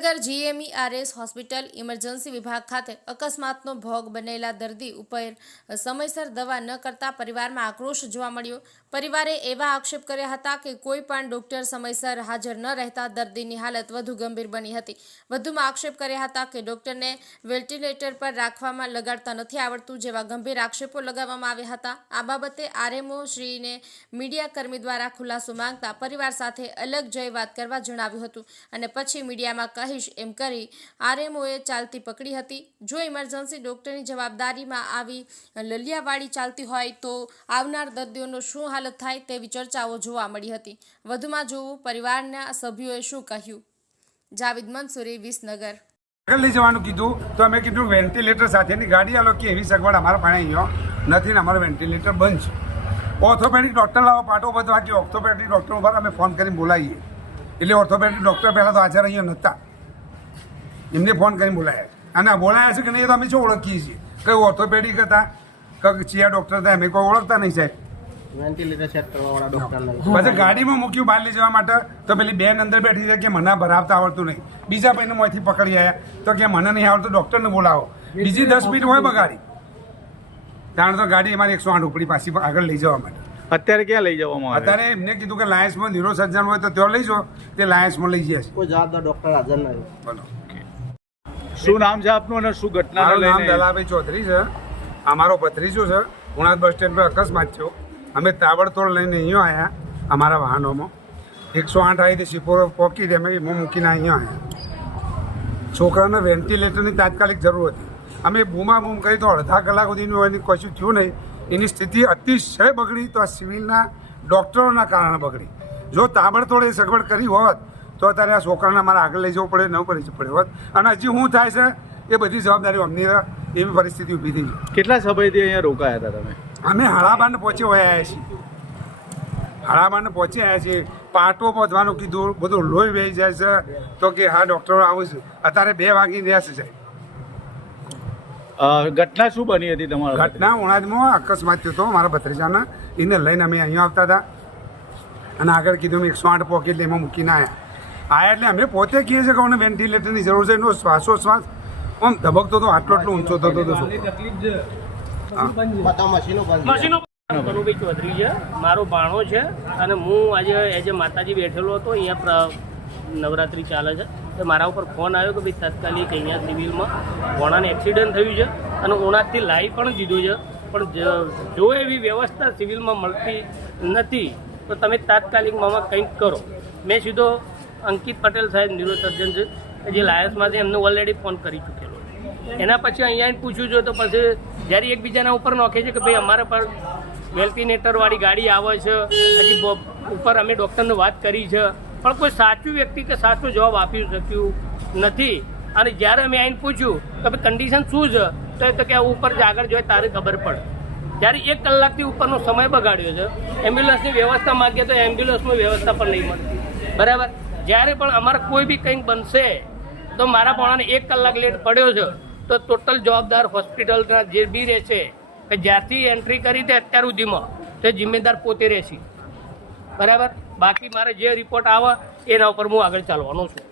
GMERS hospital emergency વિભાગ ખાતે અકસ્માતનો ભોગ બનેલા દર્દી ઉપર સમયસર દવા ન કરતા પરિવારમાં આક્રોશ જોવા મળ્યો. પરિવારે એવા આક્ષેપ કર્યા હતા કે કોઈ પણ ડોક્ટર સમયસર હાજર ન રહેતા દર્દીની હાલત વધુ ગંભીર બની હતી. વધુમાં આક્ષેપ કર્યા હતા કે ડોક્ટરને વેન્ટિલેટર પર રાખવામાં લગાડતા નથી આવડતું જેવા ગંભીર આક્ષેપો લગાવવામાં આવ્યા હતા. આ બાબતે આરએમઓ શ્રીને મીડિયાકર્મી દ્વારા ખુલાસો માંગતા પરિવાર સાથે અલગ જઈ વાત કરવા જણાવ્યું હતું અને પછી મીડિયામાં કહીશ એમ કરી આરએમઓએ ચાલતી પકડી હતી. જો ઇમરજન્સી ડોક્ટરની જવાબદારીમાં આવી લલિયાવાડી ચાલતી હોય તો આવનાર દર્દીઓનો શું હાલત થાય તેવી ચર્ચાઓ જોવા મળી હતી. વધુમાં જોવું પરિવારના સભ્યોએ શું કહ્યું? જાવેદ મંસૂરી, વિસનગર. આગળ લઈ જવાનું કીધું તો અમે કીધું વેન્ટિલેટર સાથેની ગાડી આલો કે એવી સગવડ અમારા પાસે અહીંયા નથી ને અમારું વેન્ટિલેટર બંધ છે. ઓર્થોપેડિક ડૉક્ટર લાવો, પાટો બધો આજે ઓર્થોપેડિક ડૉક્ટર ઉપર અમે ફોન કરીને બોલાવીએ. એટલે ઓર્થોપેડિક ડૉક્ટર પહેલાં તો હાજર અહીંયા નહોતા. એમને ફોન કરીને બોલાયા અને બોલાયા છે કે નહીં એ તો અમે શું ઓળખીએ છીએ? કઈ ઓર્થોપેડિક હતા? કઈ ચિયા ડૉક્ટર હતા? અમે કોઈ ઓળખતા નહીં સાહેબ. પછી ગાડીમાં મૂક્યું બહાર લઈ જવા માટે. તો પેલી બેન અંદર બેઠી છે કે મને ભરાવતા આવડતું નહીં. બીજા ભાઈને મોંથી પકડી આવ્યા તો કે મને નહીં આવડતું ડૉક્ટરને બોલાવો. બીજી દસ મિનિટ હોય બગાડી. કારણ તો ગાડી અમારી એકસો આઠ ઉપડી પાછી આગળ લઈ જવા માટે. અત્યારે ક્યાં લઈ જવામાં આવે? અત્યારે એમને કીધું કે લાયન્સમાં નિરોસર્જન હોય તો ત્યાં લઈ જાઓ તે લાયન્સમાં લઈ જશે કોઈ જવાબદાર ડોક્ટર હાજર નથી બોલો. શું નામ છે આપનું અને શું ઘટના નામ દલાભાઈ ચૌધરી છે. અમારો ભત્રીજો છે. ઉણાદ બસ સ્ટેન્ડ પર અકસ્માત થયો. અમે તાબડતોડ લઈને અહીંયા આવ્યા અમારા વાહનોમાં. એકસો આઠ આવી તે સિપોરો પોકી દે અમે એમાં મૂકીને અહીંયા આવ્યા છોકરાને વેન્ટિલેટરની તાત્કાલિક જરૂર હતી. અમે બૂમા બૂમ કરી તો અડધા કલાક સુધીનું એની કશું થયું નહીં. એની સ્થિતિ અતિશય બગડી તો આ સિવિલના ડૉક્ટરોના કારણે બગડી. જો તાબડતોડ એ સગવડ કરી હોત તો અત્યારે આ છોકરાને મારે આગળ લઈ જવું પડે ન કરી પડે. હોત અને હજી શું થાય છે એ બધી જવાબદારી અમની એવી પરિસ્થિતિ ઊભી થઈ છે. કેટલા સમયથી અહીંયા રોકાયા હતા તમે? અમે હળાબાને પહોંચી વયા છીએ. હળાબાને પહોંચી આવ્યા છીએ. પાટો પહોંચવાનું કીધું બધું લોહી વહી જાય છે. તો કે હા ડૉક્ટરો આવું છે. અત્યારે બે વાગી રહ્યા છે ઘટના શું બની હતી તમારા? ઘટના ઉણાદમાં અકસ્માત થયો હતો મારા ભત્રીજાના. એને લઈને અમે અહીંયા આવતા હતા. અને આગળ કીધું મેં એકસો આઠ પોકેટ એમાં મૂકીને આવ્યા આયા એટલે અમે પોતે કહીએ છીએ કે અમને વેન્ટિલેટરની જરૂર છે, એનો શ્વાસોશ્વાસ આમ ધબકતો હતો આટલો આટલો ઊંચો થતો હતો કનુભાઈ ચૌધરી છે, મારો ભાણો છે અને હું આજે એજ માતાજી બેઠેલો હતો, અહીંયા નવરાત્રિ ચાલે છે. તો મારા ઉપર ફોન આવ્યો કે ભાઈ તાત્કાલિક અહીંયા સિવિલમાં ભોણાને એક્સિડન્ટ થયું છે અને ઓણાથી લાઈ પણ દીધું છે. પણ જો એવી વ્યવસ્થા સિવિલમાં મળતી નથી, તો તમે તાત્કાલિક મામા કંઈક કરો. મેં સીધો અંકિત પટેલ સાહેબ ન્યુરોસર્જન છે કે જે લાયન્સમાંથી એમને ઓલરેડી ફોન કરી ચૂકેલો એના પછી અહીંયા પૂછ્યું છે, તો પછી જ્યારે એકબીજાના ઉપર નોખે છે કે ભાઈ અમારા પર વેલ્ટિનેટરવાળી ગાડી આવે છે, હજી ઉપર અમે ડૉક્ટરને વાત કરી છે, પણ કોઈ સાચું વ્યક્તિ કે સાચો જવાબ આપી શક્યું નથી. અને જ્યારે અમે આઈને પૂછ્યું કે ભાઈ કન્ડિશન શું છે, તો એ તો કે ઉપર જે આગળ જોઈએ, તારે ખબર પડે. જ્યારે એક કલાકથી ઉપરનો સમય બગાડ્યો છે એમ્બ્યુલન્સની વ્યવસ્થા માગીએ તો એમ્બ્યુલન્સની વ્યવસ્થા પણ નહીં મળતી. બરાબર? જ્યારે પણ અમારે કોઈ બી કંઈક બનશે, તો મારા પોણાને એક કલાક લેટ પડ્યો છે, તો ટોટલ જવાબદાર હોસ્પિટલના જે બી રહેશે, કે જ્યારથી એન્ટ્રી કરી તે અત્યાર સુધીમાં, તે જિમ્મેદાર પોતે રહેશે. બરાબર? બાકી મારે જે રિપોર્ટ આવે, એના ઉપર હું આગળ ચાલવાનો છું.